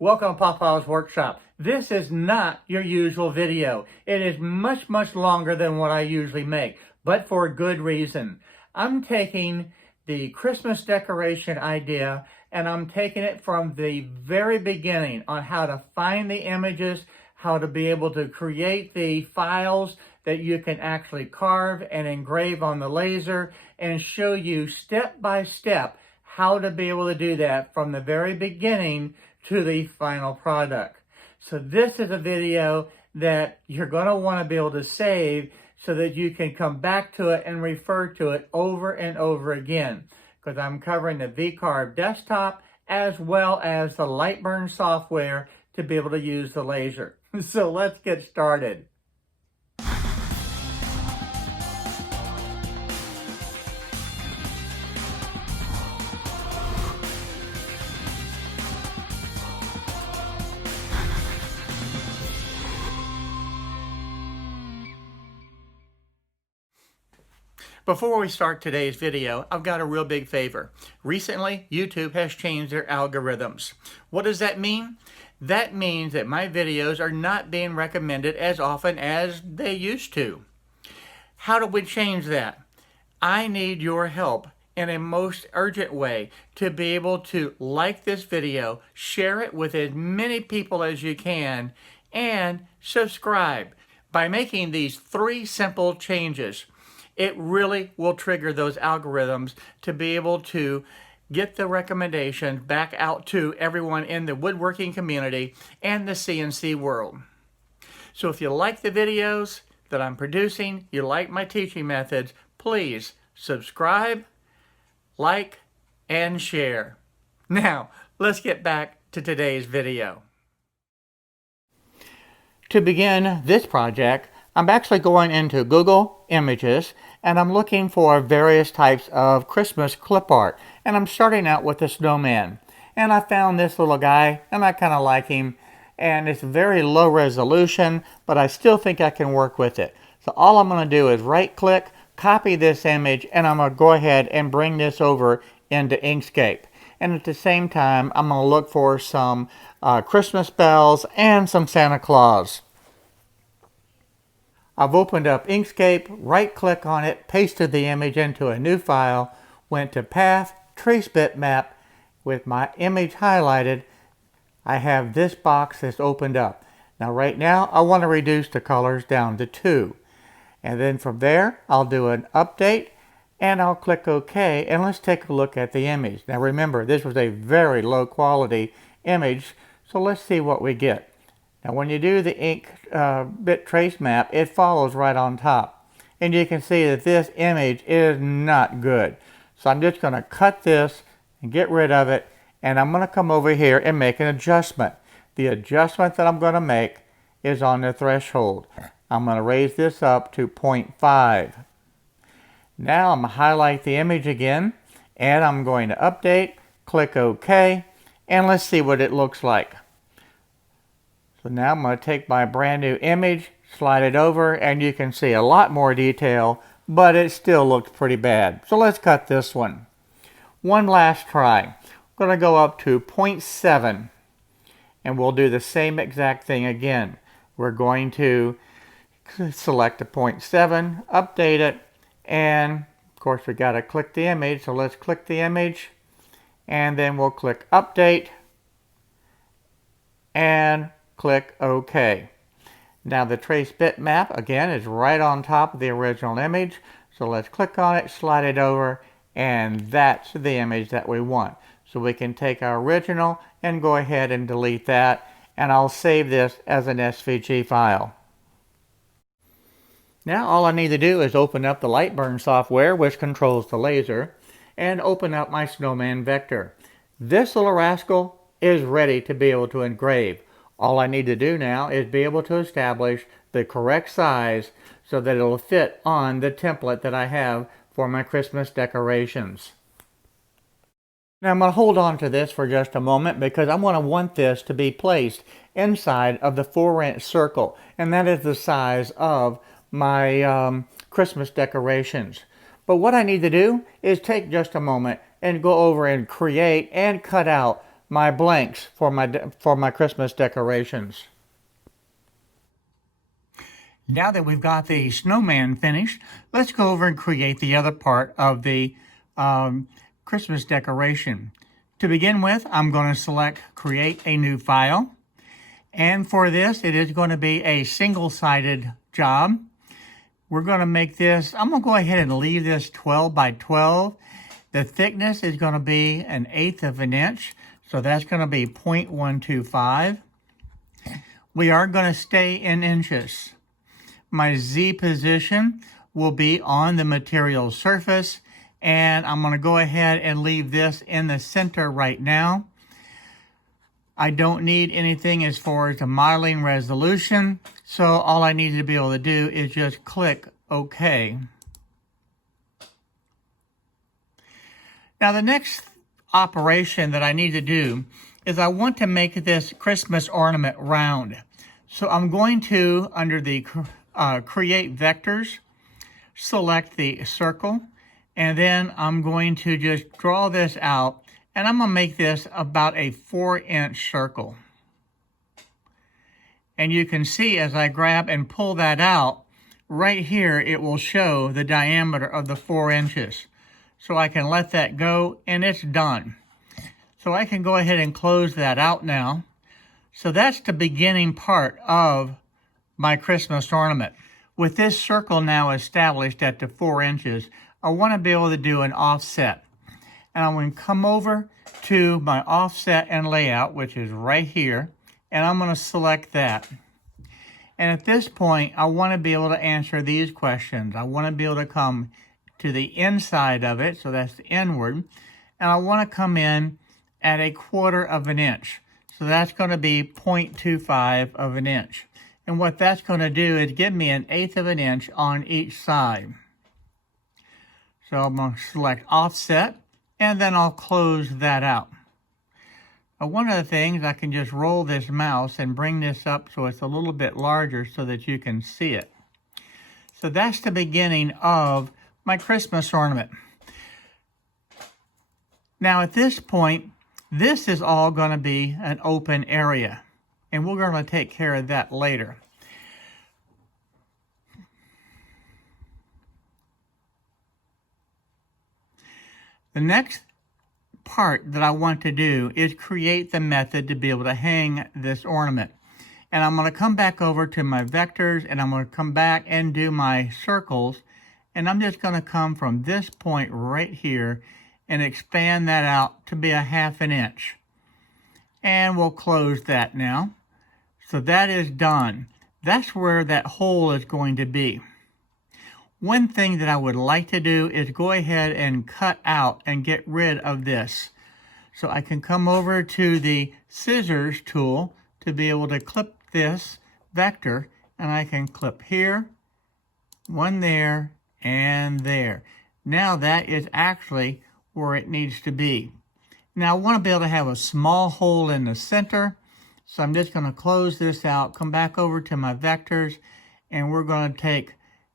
Welcome to Papa's Workshop. This is not your usual video. It is much longer than what I usually make, but for a good reason. I'm taking the Christmas decoration idea and I'm taking it from the very beginning on how to find the images, how to be able to create the files that you can actually carve and engrave on the laser, and show you step by step how to be able to do that from the very beginning to the final product. So this is a video that you're going to want to be able to save so that you can come back to it and refer to it over and over again, because I'm covering the VCarve Desktop as well as the Lightburn software to be able to use the laser. So let's get started. Before we start today's video, I've got a real big favor. Recently, YouTube has changed their algorithms. What does that mean? That means that my videos are not being recommended as often as they used to. How do we change that? I need your help in a most urgent way to be able to like this video, share it with as many people as you can, and subscribe. By making these 3 simple changes, it really will trigger those algorithms to be able to get the recommendations back out to everyone in the woodworking community and the CNC world. So if you like the videos that I'm producing, you like my teaching methods, please subscribe, like, and share. Now, let's get back to today's video. To begin this project, I'm actually going into Google Images and I'm looking for various types of Christmas clip art. And I'm starting out with the Snowman. And I found this little guy and I kind of like him. And it's very low resolution, but I still think I can work with it. So all I'm going to do is right click, copy this image, and I'm going to go ahead and bring this over into Inkscape. And at the same time, I'm going to look for some Christmas bells and some Santa Claus. I've opened up Inkscape, right-click on it, pasted the image into a new file, went to Path, Trace Bitmap. With my image highlighted, I have this box that's opened up. Now right now, I want to reduce the colors down to 2. And then from there, I'll do an update, and I'll click OK, and let's take a look at the image. Now remember, this was a very low quality image, so let's see what we get. Now when you do the ink bit trace map, it follows right on top. And you can see that this image is not good. So I'm just going to cut this and get rid of it. And I'm going to come over here and make an adjustment. The adjustment that I'm going to make is on the threshold. I'm going to raise this up to 0.5. Now I'm going to highlight the image again. And I'm going to update, click OK. And let's see what it looks like. So now I'm going to take my brand new image, slide it over, and you can see a lot more detail, but it still looks pretty bad. So let's cut this one. One last try. I'm going to go up to 0.7, and we'll do the same exact thing again. We're going to select a 0.7, update it, and of course we got to click the image, so let's click the image, and then we'll click update, and click OK. Now the trace bitmap again is right on top of the original image. So let's click on it, slide it over, and that's the image that we want. So we can take our original and go ahead and delete that, and I'll save this as an SVG file. Now all I need to do is open up the Lightburn software, which controls the laser, and open up my Snowman vector. This little rascal is ready to be able to engrave. All I need to do now is be able to establish the correct size so that it'll fit on the template that I have for my Christmas decorations. Now I'm going to hold on to this for just a moment because I'm going to want this to be placed inside of the 4-inch circle, and that is the size of my Christmas decorations. But what I need to do is take just a moment and go over and create and cut out my blanks for my Christmas decorations. Now that we've got the snowman finished, let's go over and create the other part of the Christmas decoration. To begin with, I'm going to select Create a New File. And for this, it is going to be a single-sided job. We're going to make this, I'm going to go ahead and leave this 12 by 12. The thickness is going to be 1/8 of an inch, so that's going to be 0.125. We are going to stay in inches. My Z position will be on the material surface, and I'm going to go ahead and leave this in the center right now. I don't need anything as far as the modeling resolution, so all I need to be able to do is just click OK. Now the next operation that I need to do is I want to make this Christmas ornament round. So I'm going to, under the Create Vectors, select the circle, and then I'm going to just draw this out, and I'm going to make this about a 4-inch circle. And you can see as I grab and pull that out, right here it will show the diameter of the 4 inches. So I can let that go, and it's done. So I can go ahead and close that out now. So that's the beginning part of my Christmas ornament. With this circle now established at the 4 inches, I want to be able to do an offset. And I'm going to come over to my offset and layout, which is right here, and I'm going to select that. And at this point, I want to be able to answer these questions. I want to be able to come to the inside of it, so that's the inward, and I want to come in at 1/4 of an inch. So that's going to be 0.25 of an inch. And what that's going to do is give me 1/8 of an inch on each side. So I'm going to select Offset, and then I'll close that out. Now, one of the things, I can just roll this mouse and bring this up so it's a little bit larger so that you can see it. So that's the beginning of my Christmas ornament. Now at this point, this is all going to be an open area, and we're going to take care of that later. The next part that I want to do is create the method to be able to hang this ornament. And I'm going to come back over to my vectors, and I'm going to come back and do my circles, and I'm just going to come from this point right here and expand that out to be 1/2 inch. And we'll close that now. So that is done. That's where that hole is going to be. One thing that I would like to do is go ahead and cut out and get rid of this. So I can come over to the scissors tool to be able to clip this vector, and I can clip here, one there, and there. Now that is actually where it needs to be. Now I want to be able to have a small hole in the center, so I'm just going to close this out, come back over to my vectors, and we're going to take,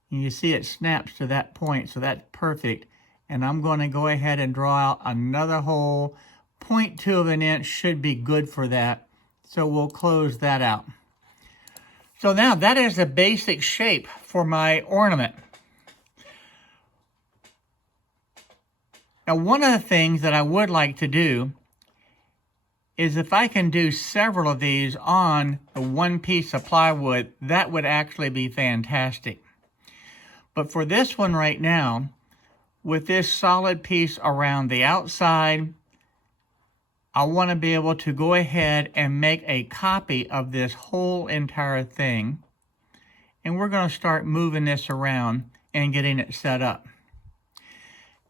you see it snaps to that point, so that's perfect. And I'm going to go ahead and draw out another hole. 0.2 of an inch should be good for that, so we'll close that out. So now that is the basic shape for my ornament. Now, one of the things that I would like to do is if I can do several of these on the one piece of plywood, that would actually be fantastic. But for this one right now, with this solid piece around the outside, I want to be able to go ahead and make a copy of this whole entire thing. And we're going to start moving this around and getting it set up.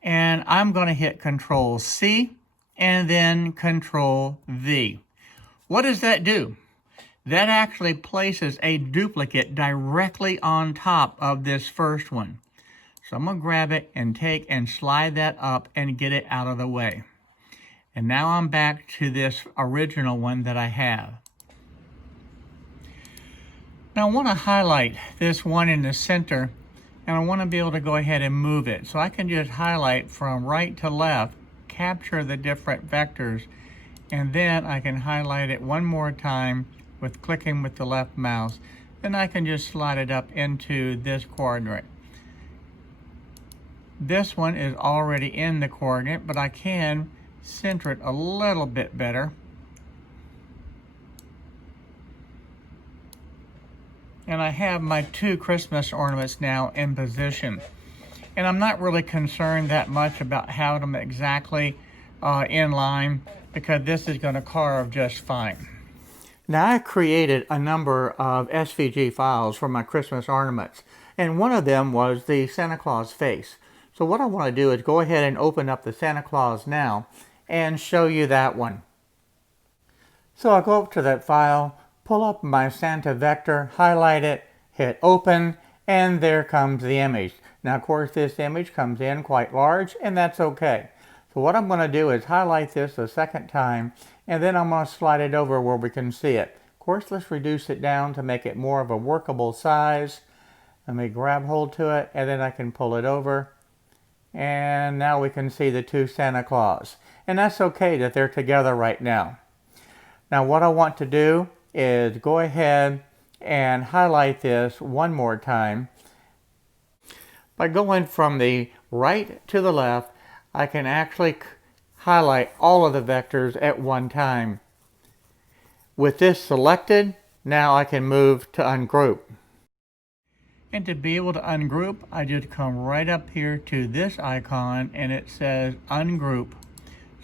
And I'm going to hit Control C and then Control V. What does that do? That actually places a duplicate directly on top of this first one. So I'm going to grab it and take and slide that up and get it out of the way. And now I'm back to this original one that I have. Now I want to highlight this one in the center, and I want to be able to go ahead and move it. So I can just highlight from right to left, capture the different vectors, and then I can highlight it one more time with clicking with the left mouse. Then I can just slide it up into this quadrant. This one is already in the coordinate, but I can center it a little bit better. And I have my two Christmas ornaments now in position. And I'm not really concerned that much about having them exactly in line, because this is going to carve just fine. Now, I created a number of SVG files for my Christmas ornaments, and one of them was the Santa Claus face. So what I want to do is go ahead and open up the Santa Claus now and show you that one. So I'll go up to that file, pull up my Santa vector, highlight it, hit open, and there comes the image. Now, of course, this image comes in quite large, and that's okay. So what I'm going to do is highlight this a second time, and then I'm going to slide it over where we can see it. Of course, let's reduce it down to make it more of a workable size. Let me grab hold to it, and then I can pull it over. And now we can see the two Santa Claus. And that's okay that they're together right now. Now, what I want to do is go ahead and highlight this one more time. By going from the right to the left, I can actually highlight all of the vectors at one time. With this selected, now I can move to ungroup. And to be able to ungroup, I just come right up here to this icon and it says ungroup.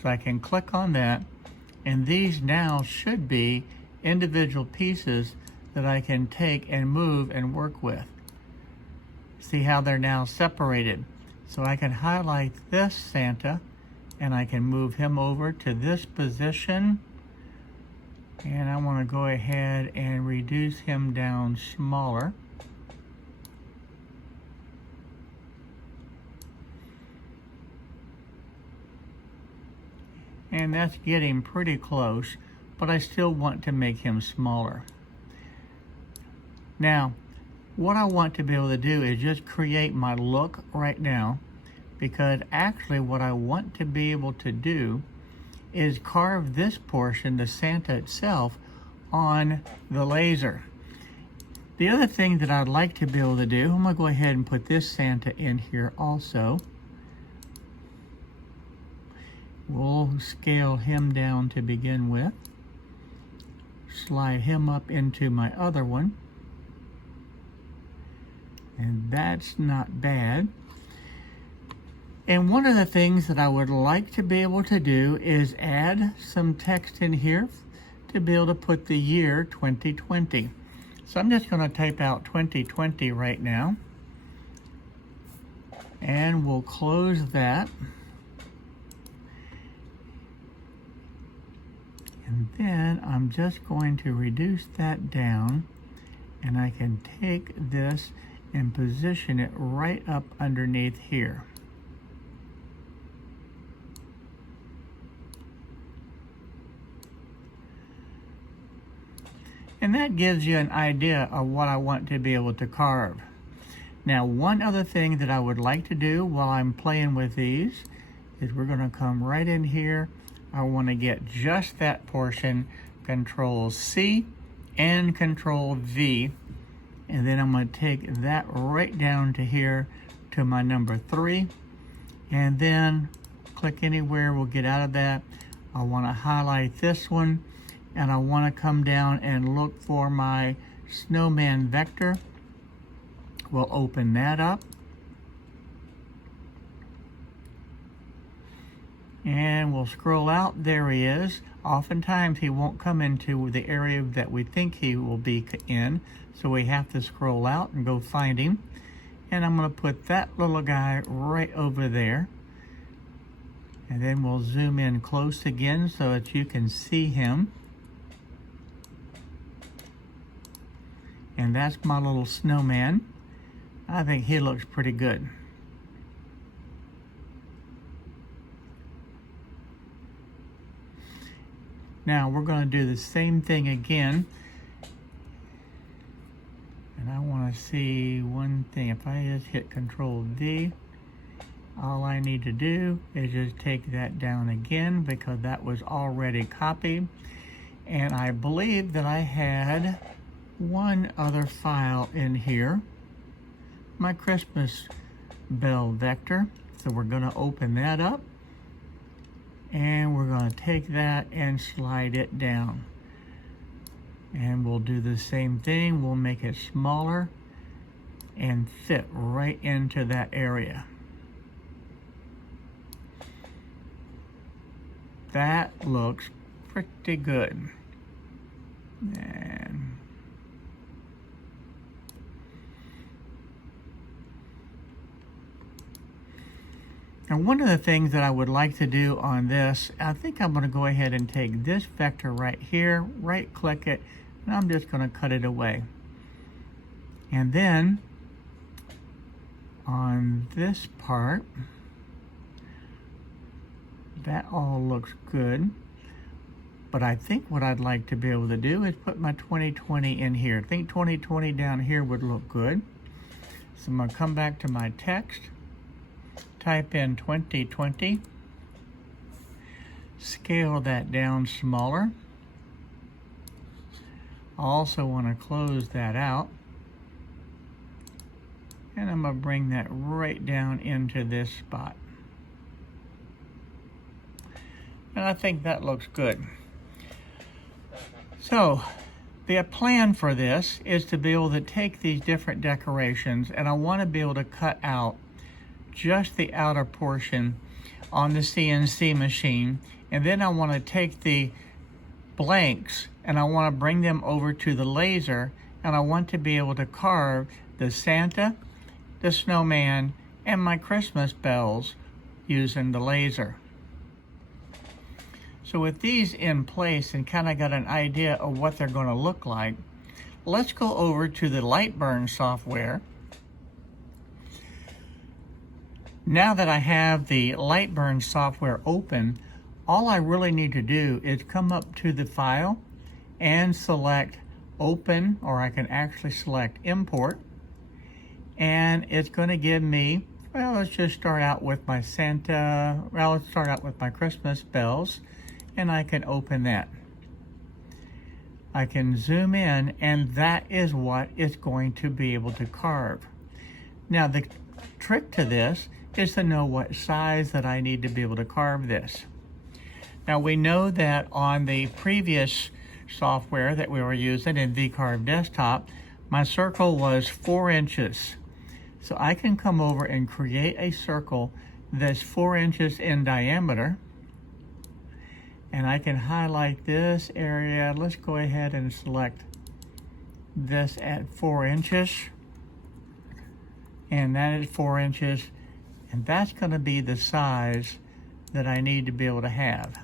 So I can click on that, and these now should be individual pieces that I can take and move and work with. See how they're now separated. So I can highlight this Santa and I can move him over to this position. And I want to go ahead and reduce him down smaller. And that's getting pretty close, but I still want to make him smaller. Now, what I want to be able to do is just create my look right now, because actually what I want to be able to do is carve this portion, the Santa itself, on the laser. The other thing that I'd like to be able to do, I'm going to go ahead and put this Santa in here also. We'll scale him down to begin with. Slide him up into my other one. And that's not bad. And one of the things that I would like to be able to do is add some text in here to be able to put the year 2020. So I'm just going to type out 2020 right now. And we'll close that. And then I'm just going to reduce that down, and I can take this and position it right up underneath here. And that gives you an idea of what I want to be able to carve. Now, one other thing that I would like to do while I'm playing with these is we're going to come right in here. I want to get just that portion, Control C and Control V, and then I'm going to take that right down to here to my number 3, and then click anywhere, we'll get out of that. I want to highlight this one, and I want to come down and look for my Snowman vector. We'll open that up. And we'll scroll out. There he is. Oftentimes he won't come into the area that we think he will be in, so we have to scroll out and go find him. And I'm going to put that little guy right over there. And then we'll zoom in close again so that you can see him. And that's my little snowman. I think he looks pretty good. Now we're going to do the same thing again. And I want to see one thing. If I just hit Control V All I need to do is just take that down again because that was already copied. And I believe that I had one other file in here, my Christmas bell vector. So we're going to open that up and we're going to take that and slide it down. And we'll do the same thing. We'll make it smaller and fit right into that area. That looks pretty good. And one of the things that I would like to do on this, I think I'm going to go ahead and take this vector right here, right click it, and I'm just going to cut it away. And then on this part, that all looks good. But I think what I'd like to be able to do is put my 2020 in here. I think 2020 down here would look good. So I'm going to come back to my text, type in 2020, scale that down smaller. I also want to close that out. And I'm going to bring that right down into this spot. And I think that looks good. So the plan for this is to be able to take these different decorations, and I want to be able to cut out just the outer portion on the CNC machine, and then I want to take the blanks and I want to bring them over to the laser, and I want to be able to carve the Santa, the snowman, and my Christmas bells using the laser. So with these in place and kind of got an idea of what they're going to look like, let's go over to the Lightburn software. Now that I have the Lightburn software open, all I really need to do is come up to the file and select open, or I can actually select import. And it's going to give me, well, let's just start out with my Santa, well, let's start out with my Christmas bells. And I can open that. I can zoom in, and that is what it's going to be able to carve. Now the trick to this is to know what size that I need to be able to carve this. Now we know that on the previous software that we were using in VCarve Desktop, my circle was 4 inches. So I can come over and create a circle that's 4 inches in diameter. And I can highlight this area. Let's go ahead and select this at 4 inches. And that is 4 inches. And that's going to be the size that I need to be able to have.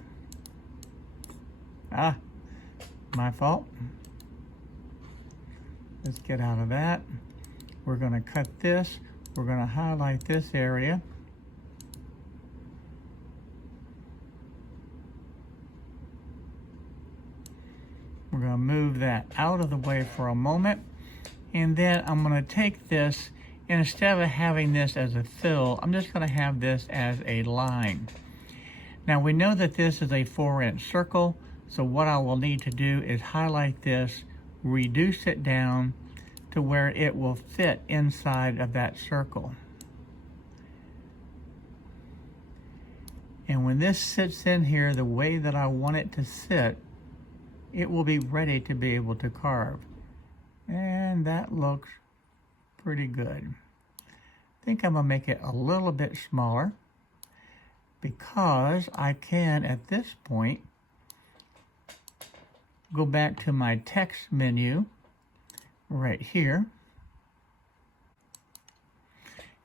Ah, my fault. Let's get out of that. We're going to cut this. We're going to highlight this area. We're going to move that out of the way for a moment. And then I'm going to take this, and instead of having this as a fill, I'm just going to have this as a line. Now we know that this is a 4-inch circle, so what I will need to do is highlight this, reduce it down to where it will fit inside of that circle. And when this sits in here the way that I want it to sit, it will be ready to be able to carve. And that looks pretty good. I think I'm going to make it a little bit smaller because I can, at this point, go back to my text menu right here.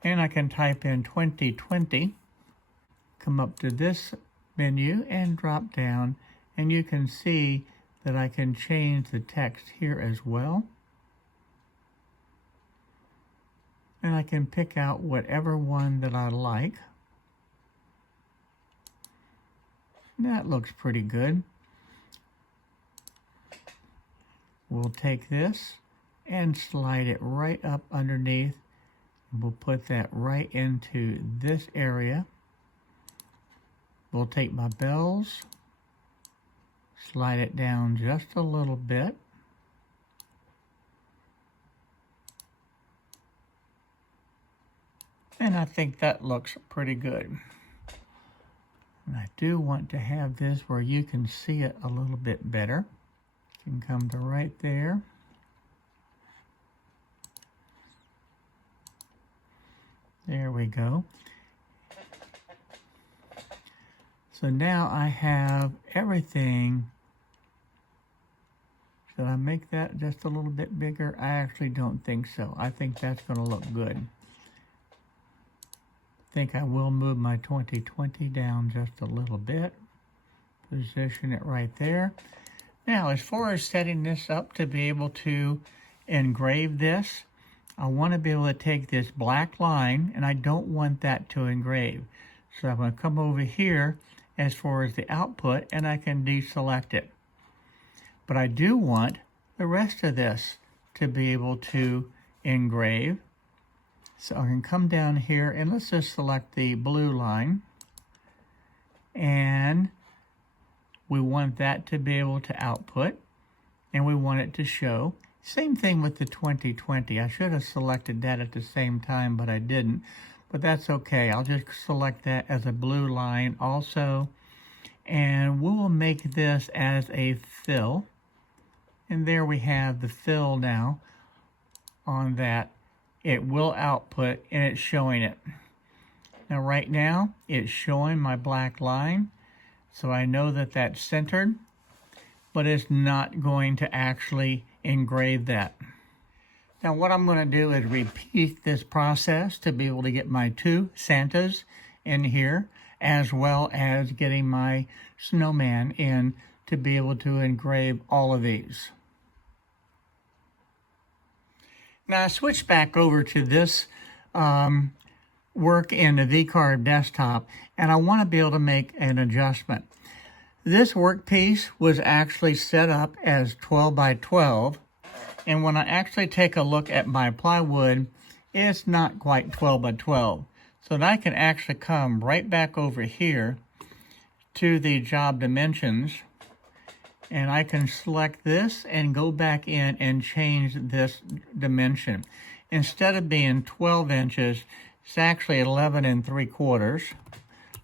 And I can type in 2020, come up to this menu and drop down, and you can see that I can change the text here as well. And I can pick out whatever one that I like. That looks pretty good. We'll take this and slide it right up underneath We'll put that right into this area. We'll take my bells, slide it down just a little bit. And I think that looks pretty good. And I do want to have this where you can see it a little bit better. You can come to right there. There we go. So now I have everything. Should I make that just a little bit bigger? I actually don't think so. I think that's going to look good. I think I will move my 2020 down just a little bit. Position it right there. Now, as far as setting this up to be able to engrave this, I want to be able to take this black line, and I don't want that to engrave. So I'm going to come over here as far as the output, and I can deselect it. But I do want the rest of this to be able to engrave. So I can come down here, and let's just select the blue line. And we want that to be able to output, and we want it to show. Same thing with the 2020. I should have selected that at the same time, but I didn't. But that's okay. I'll just select that as a blue line also. And we will make this as a fill. And there we have the fill now on that. It will output, and it's showing it. Now right now, it's showing my black line. So I know that that's centered, but it's not going to actually engrave that. Now what I'm going to do is repeat this process to be able to get my two Santas in here, as well as getting my snowman in to be able to engrave all of these. Now I switched back over to this work in the VCarve Desktop, and I want to be able to make an adjustment. This workpiece was actually set up as 12 by 12, and when I actually take a look at my plywood, it's not quite 12 by 12. So that I can actually come right back over here to the job dimensions, and I can select this and go back in and change this dimension. Instead of being 12 inches, it's actually 11 3/4.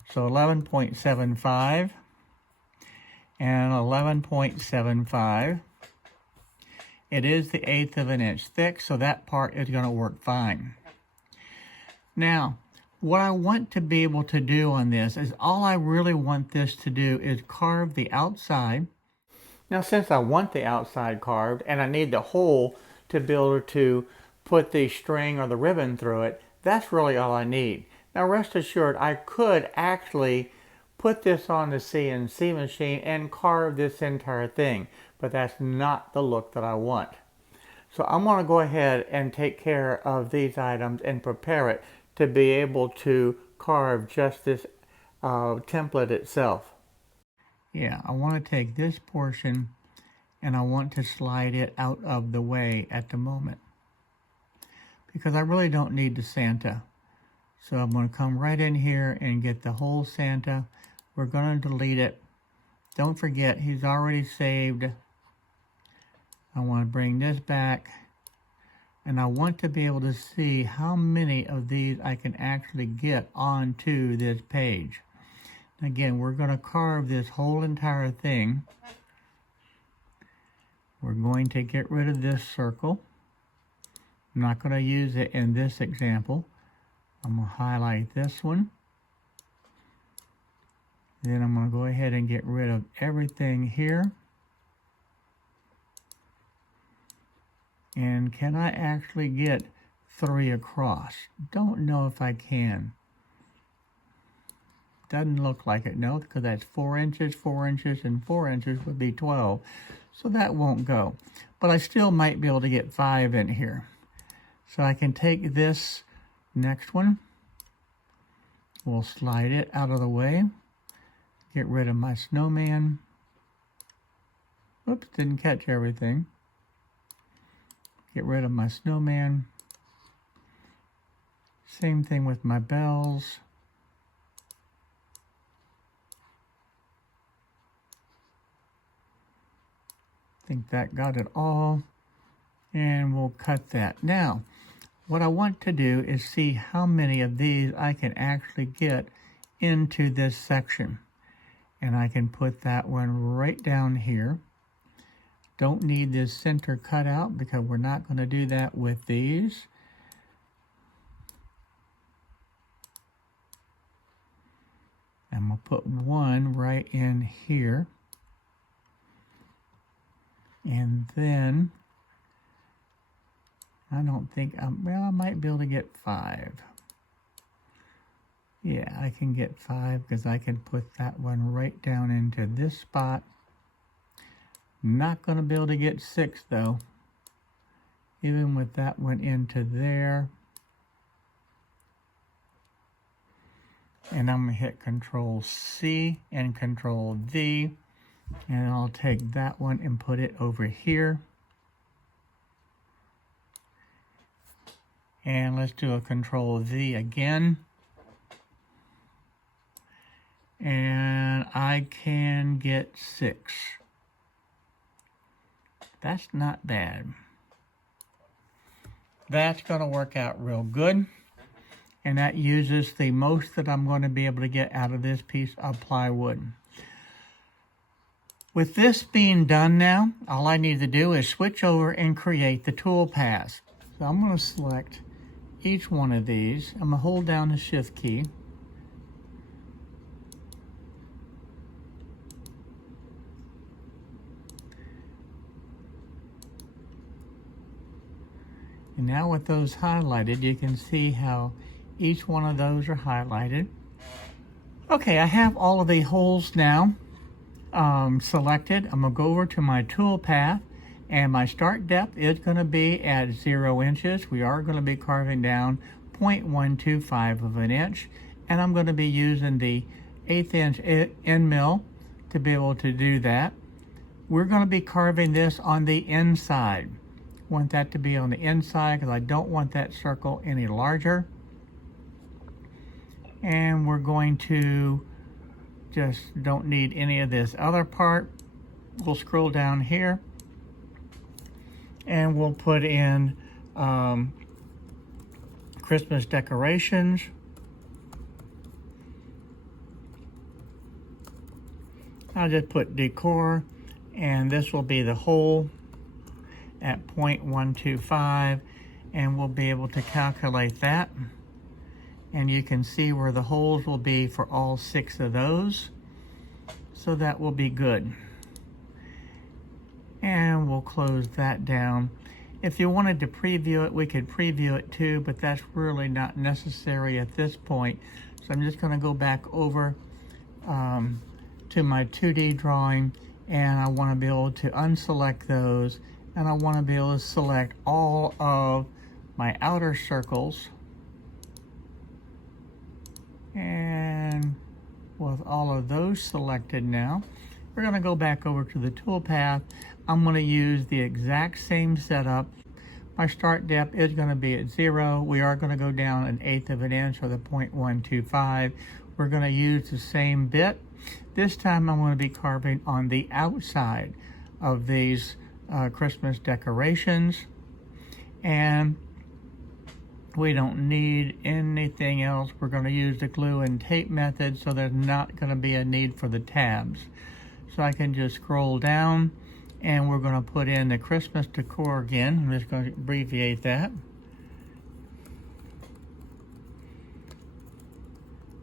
So 11.75 and 11.75. It is the 1/8 of an inch thick, so that part is going to work fine. Now, what I want to be able to do on this is all I really want this to do is carve the outside. Now, since I want the outside carved and I need the hole to be able to put the string or the ribbon through it, that's really all I need. Now, rest assured, I could actually put this on the CNC machine and carve this entire thing, but that's not the look that I want. So I'm going to go ahead and take care of these items and prepare it to be able to carve just this template itself. Yeah, I want to take this portion and I want to slide it out of the way at the moment, because I really don't need the Santa. So I'm going to come right in here and get the whole Santa. We're going to delete it. Don't forget, he's already saved. I want to bring this back, and I want to be able to see how many of these I can actually get onto this page. Again, we're going to carve this whole entire thing. We're going to get rid of this circle. I'm not going to use it in this example. I'm going to highlight this one. Then I'm going to go ahead and get rid of everything here. And can I actually get 3 across? Don't know if I can. Doesn't look like it, no, because that's 4 inches, 4 inches, and 4 inches would be 12. So that won't go. But I still might be able to get 5 in here. So I can take this next one. We'll slide it out of the way. Get rid of my snowman. Oops, didn't catch everything. Get rid of my snowman. Same thing with my bells. I think that got it all. And we'll cut that. Now, what I want to do is see how many of these I can actually get into this section. And I can put that one right down here. Don't need this center cut out because we're not going to do that with these. I'm going to put one right in here. And then, I don't think, well, I might be able to get 5. Yeah, I can get 5 because I can put that one right down into this spot. Not going to be able to get 6 though, even with that one into there. And I'm going to hit Control C and Control V, and I'll take that one and put it over here. And let's do a Control V again. And I can get 6. That's not bad. That's going to work out real good. And that uses the most that I'm going to be able to get out of this piece of plywood. With this being done now, all I need to do is switch over and create the tool paths. So I'm going to select each one of these. I'm going to hold down the Shift key. And now with those highlighted, you can see how each one of those are highlighted. Okay, I have all of the holes now selected. I'm going to go over to my tool path, and my start depth is going to be at 0 inches. We are going to be carving down 0.125 of an inch, and I'm going to be using the 1/8 inch end mill to be able to do that. We're going to be carving this on the inside. Want that to be on the inside because I don't want that circle any larger. And we're going to just don't need any of this other part. We'll scroll down here and we'll put in Christmas decorations. I'll just put decor, and this will be the whole at 0.125, and we'll be able to calculate that. And you can see where the holes will be for all 6 of those. So that will be good. And we'll close that down. If you wanted to preview it, we could preview it too, but that's really not necessary at this point. So I'm just going to go back over to my 2D drawing, and I want to be able to unselect those, and I want to be able to select all of my outer circles. And with all of those selected now, we're going to go back over to the tool path. I'm going to use the exact same setup. My start depth is going to be at 0. We are going to go down 1/8 of an inch, or the 0.125. We're going to use the same bit. This time I'm going to be carving on the outside of these Christmas decorations. And we don't need anything else. We're going to use the glue and tape method, so there's not going to be a need for the tabs. So I can just scroll down, and we're going to put in the Christmas decor again. I'm just going to abbreviate that.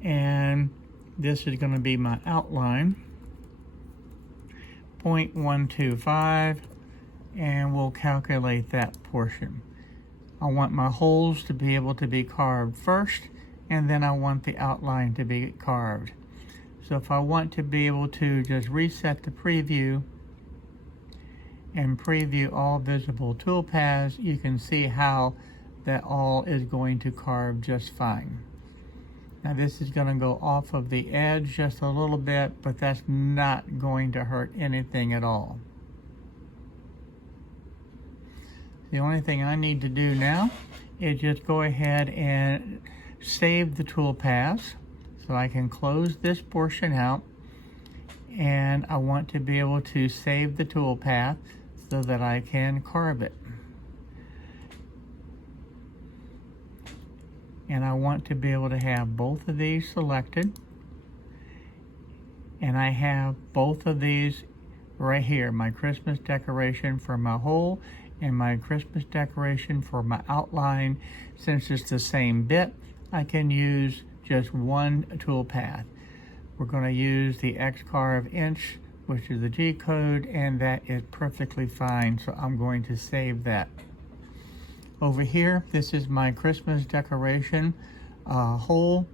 And this is going to be my outline, 0.125, and we'll calculate that portion. I want my holes to be able to be carved first, and then I want the outline to be carved. So if I want to be able to just reset the preview and preview all visible toolpaths, you can see how that all is going to carve just fine. Now this is going to go off of the edge just a little bit, but that's not going to hurt anything at all. The only thing I need to do now is just go ahead and save the toolpaths. So I can close this portion out, and I want to be able to save the toolpath so that I can carve it. And I want to be able to have both of these selected. And I have both of these right here, my Christmas decoration for my hole and my Christmas decoration for my outline. Since it's the same bit, I can use just one toolpath. We're going to use the Xcarve inch, which is the G code, and that is perfectly fine, so I'm going to save that. Over here, this is my Christmas decoration hole.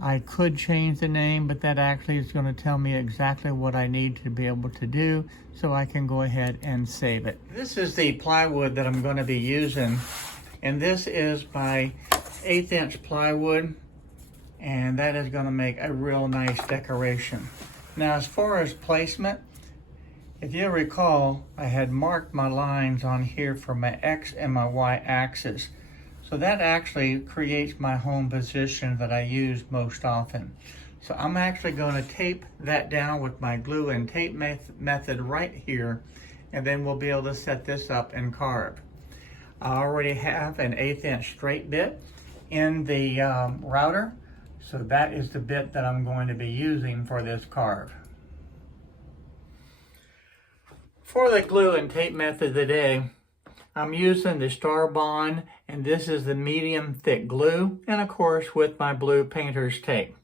I could change the name, but that actually is going to tell me exactly what I need to be able to do, so I can go ahead and save it. This is the plywood that I'm going to be using, and this is my 1/8 inch plywood, and that is going to make a real nice decoration. Now, as far as placement, if you recall, I had marked my lines on here for my X and my Y axis. So that actually creates my home position that I use most often. So I'm actually going to tape that down with my glue and tape method right here, and then we'll be able to set this up and carve. I already have an 1/8 inch straight bit in the router, so that is the bit that I'm going to be using for this carve. For the glue and tape method today, I'm using the Star Bond, and this is the medium thick glue, and of course with my blue painter's tape.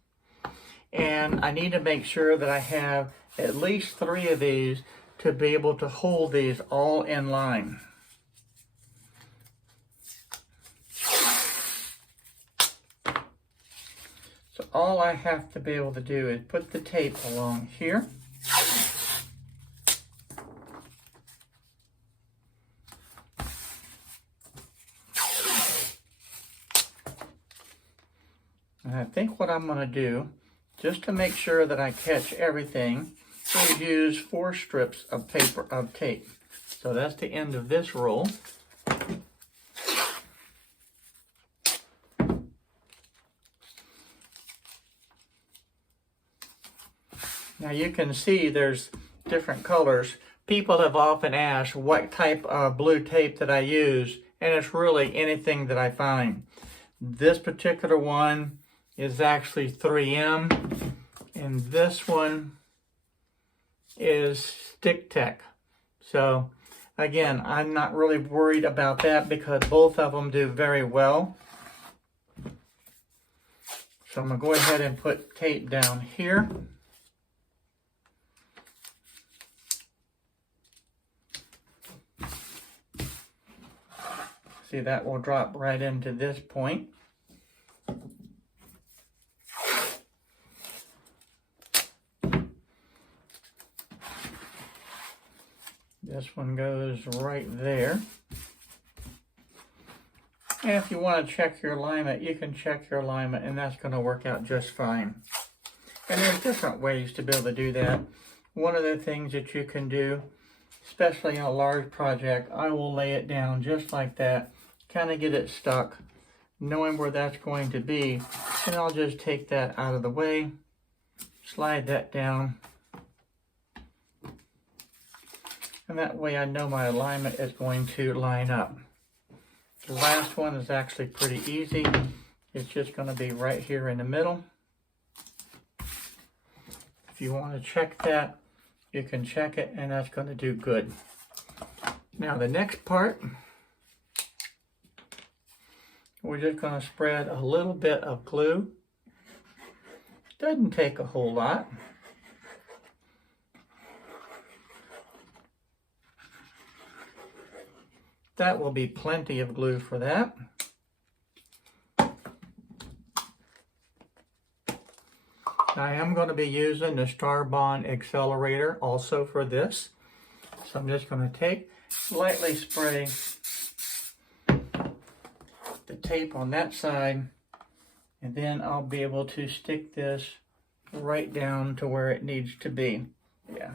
And I need to make sure that I have at least 3 of these to be able to hold these all in line. So all I have to be able to do is put the tape along here. And I think what I'm going to do, just to make sure that I catch everything, is use 4 strips of tape. So that's the end of this roll. Now you can see there's different colors. People have often asked what type of blue tape that I use, and it's really anything that I find. This particular one is actually 3M, and this one is Stick Tech. So again, I'm not really worried about that because both of them do very well. So I'm going to go ahead and put tape down here. See, that will drop right into this point. This one goes right there. And if you want to check your alignment, you can check your alignment, and that's going to work out just fine. And there's different ways to be able to do that. One of the things that you can do, especially in a large project, I will lay it down just like that, kind of get it stuck, knowing where that's going to be, and I'll just take that out of the way, slide that down, and that way I know my alignment is going to line up. The last one is actually pretty easy. It's just going to be right here in the middle. If you want to check that, you can check it, and that's going to do good. Now the next part, we're just going to spread a little bit of glue. Doesn't take a whole lot. That will be plenty of glue for that. I am going to be using the Star Bond accelerator also for this. So I'm just going to lightly spray the tape on that side, and then I'll be able to stick this right down to where it needs to be. Yeah.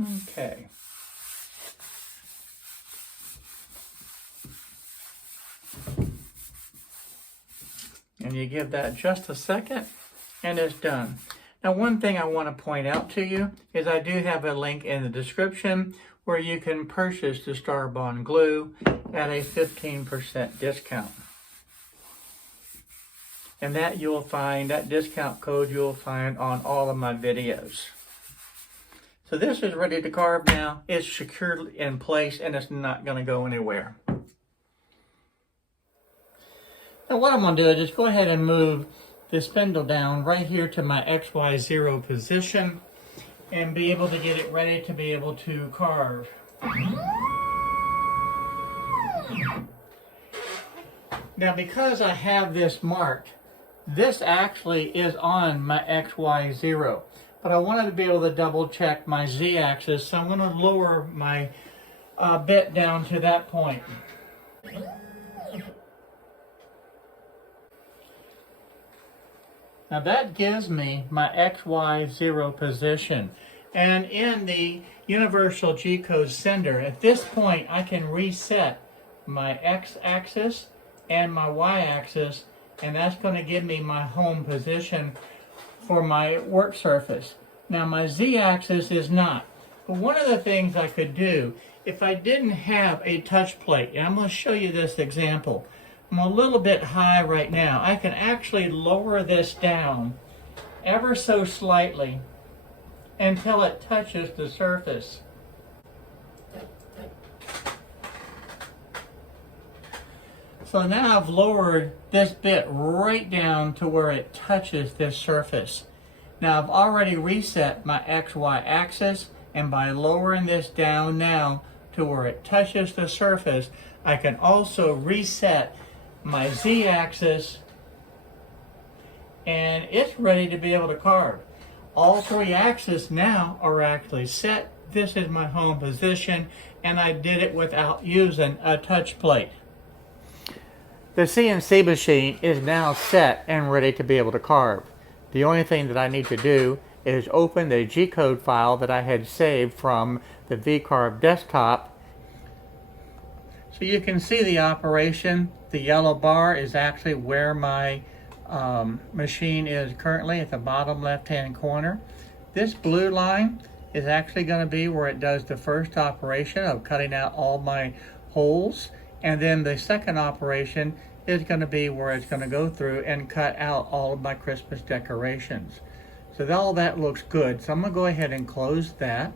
Okay. And you give that just a second, and it's done. Now, one thing I want to point out to you is I do have a link in the description where you can purchase the Starbond glue at a 15% discount. And that you'll find, that discount code you'll find on all of my videos. So this is ready to carve now. It's secured in place and it's not going to go anywhere. Now what I'm going to do is just go ahead and move the spindle down right here to my XY0 position and be able to get it ready to be able to carve. Now because I have this marked, this actually is on my XY0, but I wanted to be able to double check my Z-axis, so I'm going to lower my bit down to that point. Now that gives me my XY0 position. And in the Universal G-Code sender, at this point I can reset my X-axis and my Y-axis, and that's going to give me my home position for my work surface. Now my Z-axis is not. But one of the things I could do, if I didn't have a touch plate, and I'm going to show you this example. I'm a little bit high right now. I can actually lower this down ever so slightly until it touches the surface. So now I've lowered this bit right down to where it touches this surface. Now I've already reset my XY axis, and by lowering this down now to where it touches the surface, I can also reset my Z-axis, and it's ready to be able to carve. All three axes now are actually set. This is my home position, and I did it without using a touch plate. The CNC machine is now set and ready to be able to carve. The only thing that I need to do is open the G-code file that I had saved from the VCarve Desktop. So you can see the operation. The yellow bar is actually where my machine is currently, at the bottom left-hand corner. This blue line is actually going to be where it does the first operation of cutting out all my holes, and then the second operation is going to be where it's going to go through and cut out all of my Christmas decorations. So all that looks good. So I'm going to go ahead and close that.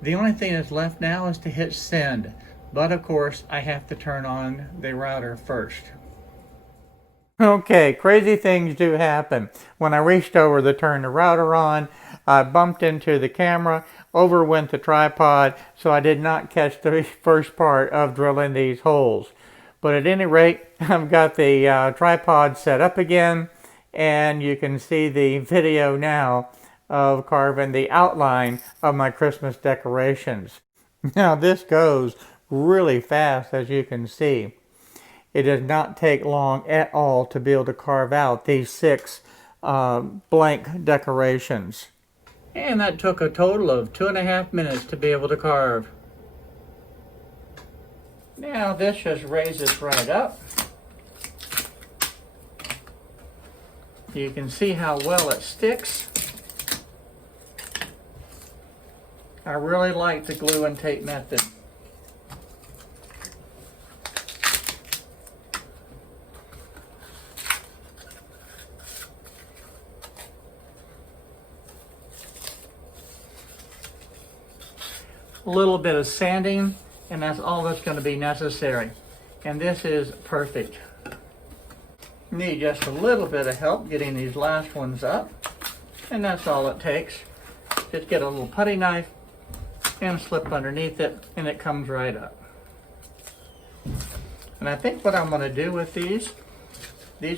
The only thing that's left now is to hit send. But of course, I have to turn on the router first. Okay, crazy things do happen. When I reached over to turn the router on, I bumped into the camera, over went the tripod, so I did not catch the first part of drilling these holes. But at any rate, I've got the tripod set up again, and you can see the video now of carving the outline of my Christmas decorations. Now this goes really fast, as you can see. It does not take long at all to be able to carve out these 6 blank decorations. And that took a total of 2.5 minutes to be able to carve. Now this just raises right up. You can see how well it sticks. I really like the glue and tape method. A little bit of sanding, and that's all that's going to be necessary. And this is perfect. Need just a little bit of help getting these last ones up, and that's all it takes. Just get a little putty knife and slip underneath it, and it comes right up. And I think what I'm going to do with these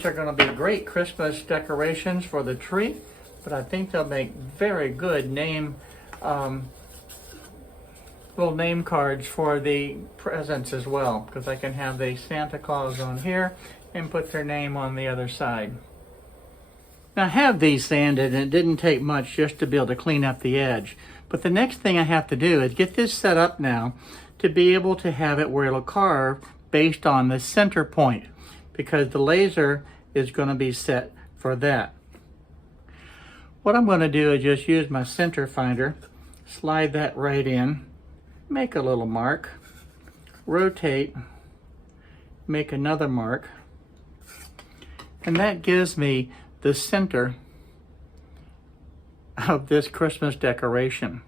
are going to be great Christmas decorations for the tree, but I think they'll make very good little name cards for the presents as well, because I can have the Santa Claus on here and put their name on the other side. Now I have these sanded, and it didn't take much just to be able to clean up the edge, But the next thing I have to do is get this set up now to be able to have it where it'll carve based on the center point, because the laser is going to be set for that. What I'm going to do is just use my center finder, slide that right in, make a little mark, rotate, make another mark, and that gives me the center of this Christmas decoration.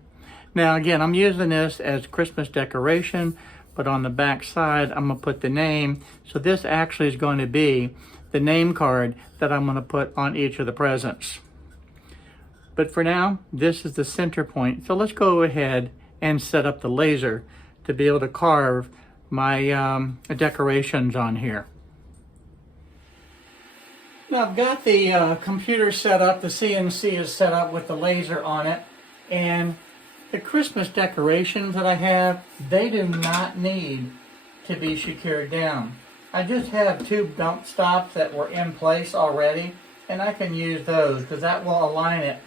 Now again, I'm using this as Christmas decoration, but on the back side I'm going to put the name, so this actually is going to be the name card that I'm going to put on each of the presents. But for now, this is the center point, so let's go ahead and set up the laser to be able to carve my decorations on here. Now I've got the computer set up, the CNC is set up with the laser on it, and the Christmas decorations that I have, they do not need to be secured down. I just have two dump stops that were in place already, and I can use those because that will align it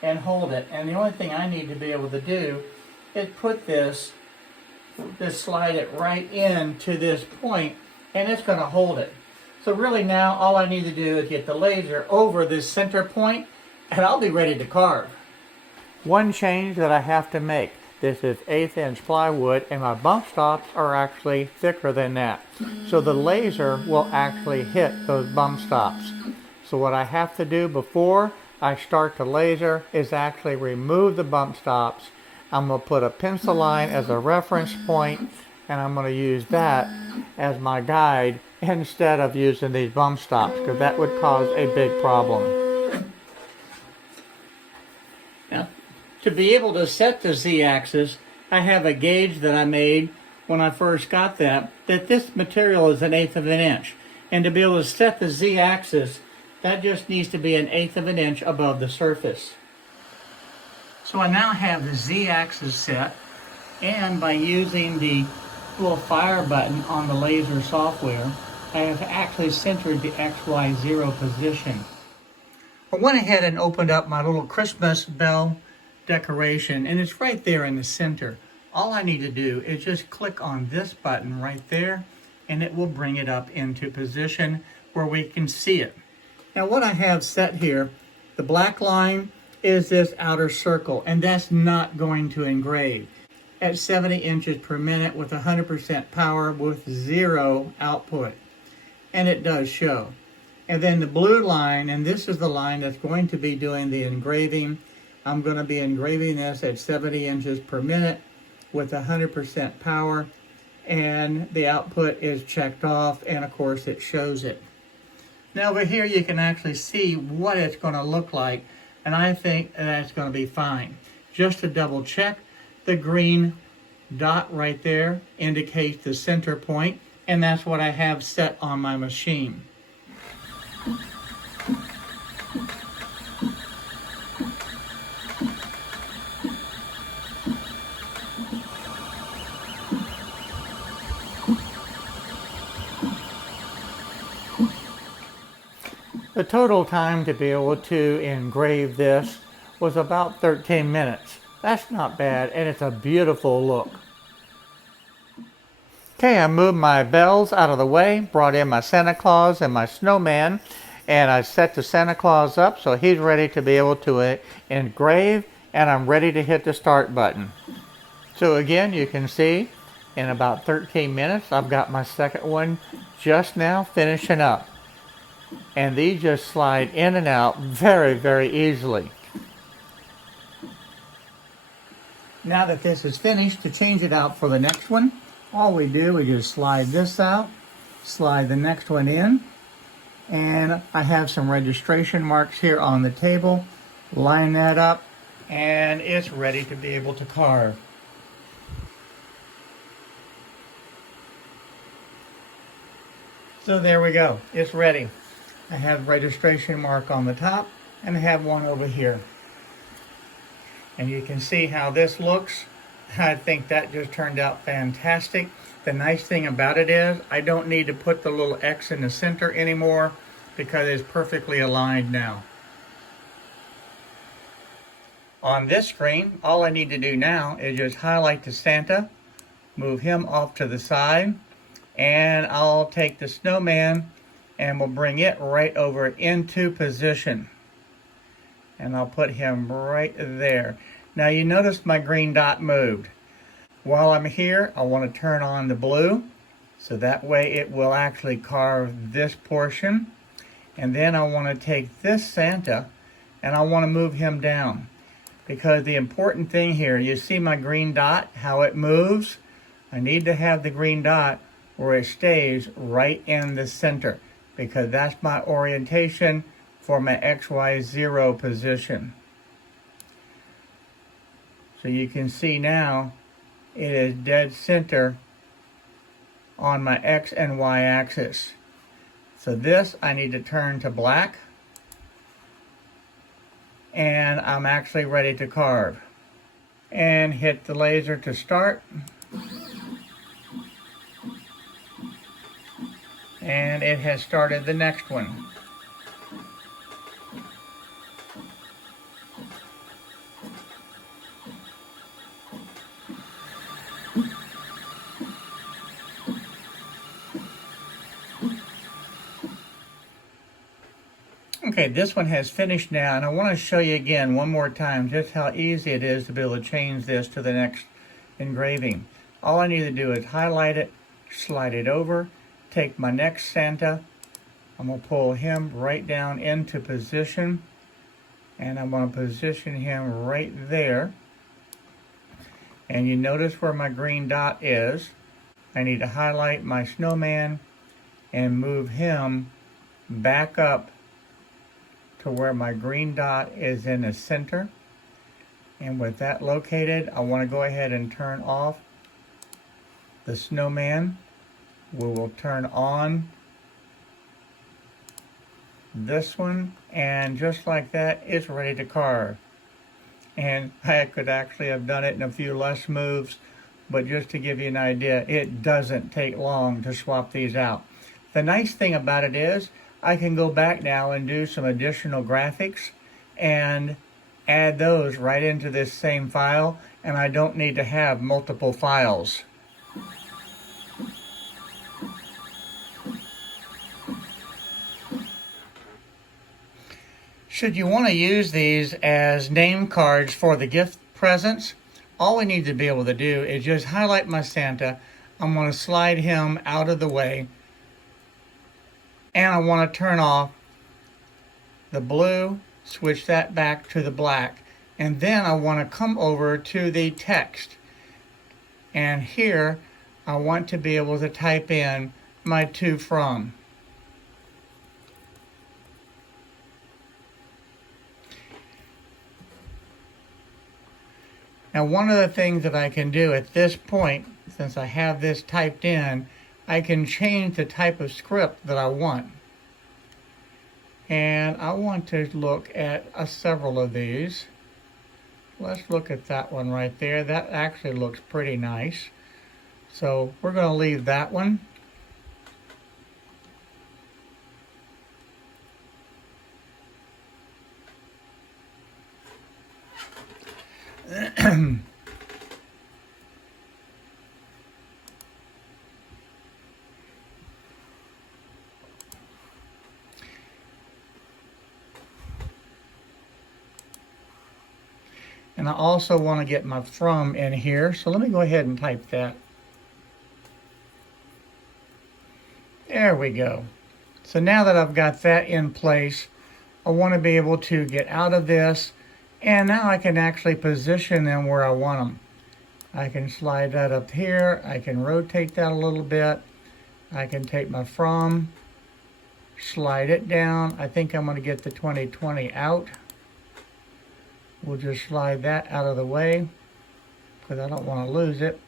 and hold it. And the only thing I need to be able to do is put this, just slide it right into this point, and it's going to hold it. So really now all I need to do is get the laser over this center point, and I'll be ready to carve. One change that I have to make. This is 1/8 inch plywood, and my bump stops are actually thicker than that. So the laser will actually hit those bump stops. So what I have to do before I start the laser is actually remove the bump stops. I'm going to put a pencil line as a reference point, and I'm going to use that as my guide instead of using these bump stops, because that would cause a big problem. Now, to be able to set the Z-axis, I have a gauge that I made when I first got that this material is 1/8 of an inch. And to be able to set the Z-axis, that just needs to be 1/8 of an inch above the surface. So I now have the Z-axis set, and by using the little fire button on the laser software, I have actually centered the XY0 position. I went ahead and opened up my little Christmas bell decoration, and it's right there in the center. All I need to do is just click on this button right there, and it will bring it up into position where we can see it. Now what I have set here, the black line is this outer circle, and that's not going to engrave. At 70 inches per minute with 100% power with 0 output. And it does show. And then the blue line, and this is the line that's going to be doing the engraving. I'm going to be engraving this at 70 inches per minute with 100% power, and the output is checked off, and of course it shows it. Now over here you can actually see what it's going to look like, and I think that's going to be fine. Just to double check, the green dot right there indicates the center point, and that's what I have set on my machine. The total time to be able to engrave this was about 13 minutes. That's not bad, and it's a beautiful look. Okay, I moved my bells out of the way, brought in my Santa Claus and my Snowman, and I set the Santa Claus up so he's ready to be able to engrave, and I'm ready to hit the start button. So again, you can see in about 13 minutes, I've got my second one just now finishing up. And these just slide in and out very, very easily. Now that this is finished, to change it out for the next one, all we do is just slide this out, slide the next one in, and I have some registration marks here on the table. Line that up, and it's ready to be able to carve. So there we go, it's ready. I have registration mark on the top, and I have one over here. And you can see how this looks. I think that just turned out fantastic. The nice thing about it is I don't need to put the little X in the center anymore because it's perfectly aligned now. On this screen, all I need to do now is just highlight the Santa, move him off to the side, and I'll take the snowman and we'll bring it right over into position. And I'll put him right there. Now you notice my green dot moved. While I'm here, I want to turn on the blue, so that way it will actually carve this portion. And then I want to take this Santa and I want to move him down. Because the important thing here, you see my green dot, how it moves? I need to have the green dot where it stays right in the center, because that's my orientation for my XY0 position. So you can see now it is dead center on my X and Y axis. So this I need to turn to black, and I'm actually ready to carve. And hit the laser to start. And it has started the next one. Okay, this one has finished now, and I want to show you again one more time just how easy it is to be able to change this to the next engraving. All I need to do is highlight it, slide it over, take my next Santa, I'm going to pull him right down into position, and I'm going to position him right there. And you notice where my green dot is. I need to highlight my snowman and move him back up to where my green dot is in the center. And with that located, I want to go ahead and turn off the snowman. We will turn on this one, and just like that, it's ready to carve. And I could actually have done it in a few less moves, but just to give you an idea, it doesn't take long to swap these out. The nice thing about it is I can go back now and do some additional graphics and add those right into this same file, and I don't need to have multiple files. Should you want to use these as name cards for the gift presents, all we need to be able to do is just highlight my Santa. I'm going to slide him out of the way, and I want to turn off the blue, switch that back to the black, and then I want to come over to the text. And here I want to be able to type in my to from. Now, one of the things that I can do at this point, since I have this typed in, I can change the type of script that I want. And I want to look at several of these. Let's look at that one right there. That actually looks pretty nice. So we're going to leave that one. And I also want to get my from in here, so let me go ahead and type that. There we go. So now that I've got that in place, I want to be able to get out of this, and now I can actually position them where I want them. I can slide that up here, I can rotate that a little bit, I can take my from, slide it down. I think I'm going to get the 2020 out. We'll just slide that out of the way because I don't want to lose it.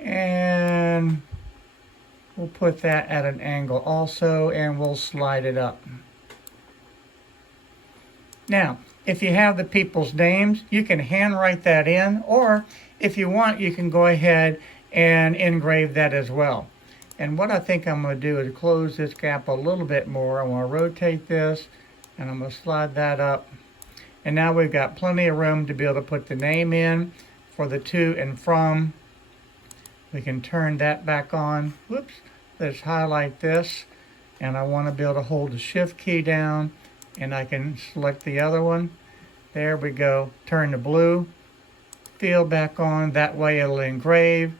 And we'll put that at an angle also, and we'll slide it up. Now, if you have the people's names, you can handwrite that in, or if you want, you can go ahead and engrave that as well. And what I think I'm going to do is close this gap a little bit more. I want to rotate this, and I'm going to slide that up. And now we've got plenty of room to be able to put the name in for the to and from. We can turn that back on. Whoops, let's highlight this. And I want to be able to hold the shift key down, and I can select the other one. There we go. Turn the blue field back on. That way it'll engrave.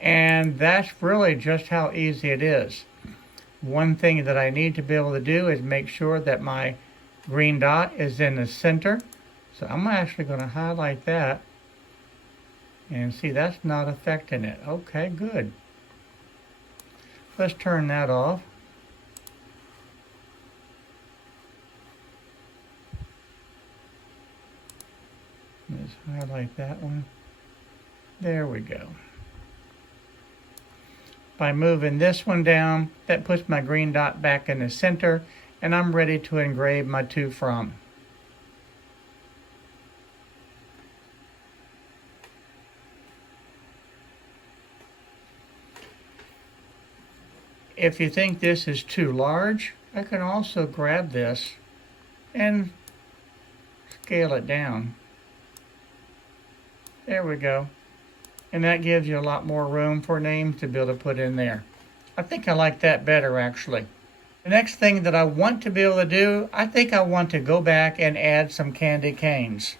And that's really just how easy it is. One thing that I need to be able to do is make sure that my green dot is in the center. So I'm actually going to highlight that. And see, that's not affecting it. Okay, good. Let's turn that off. Let's highlight that one. There we go. By moving this one down, that puts my green dot back in the center, and I'm ready to engrave my to from. If you think this is too large, I can also grab this and scale it down. There we go. And that gives you a lot more room for names to be able to put in there. I think I like that better, actually. The next thing that I want to be able to do, I think I want to go back and add some candy canes.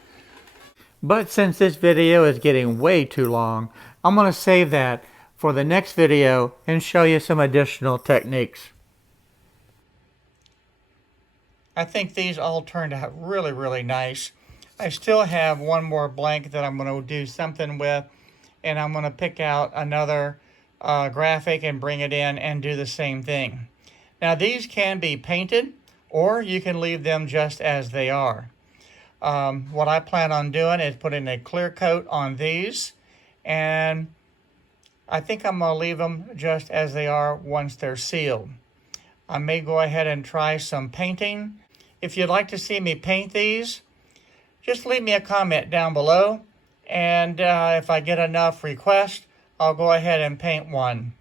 But since this video is getting way too long, I'm going to save that for the next video and show you some additional techniques. I think these all turned out really, really nice. I still have one more blank that I'm going to do something with, and I'm going to pick out another graphic and bring it in and do the same thing. Now these can be painted, or you can leave them just as they are. What I plan on doing is putting a clear coat on these, and I think I'm going to leave them just as they are once they're sealed. I may go ahead and try some painting. If you'd like to see me paint these, just leave me a comment down below, and if I get enough requests, I'll go ahead and paint one.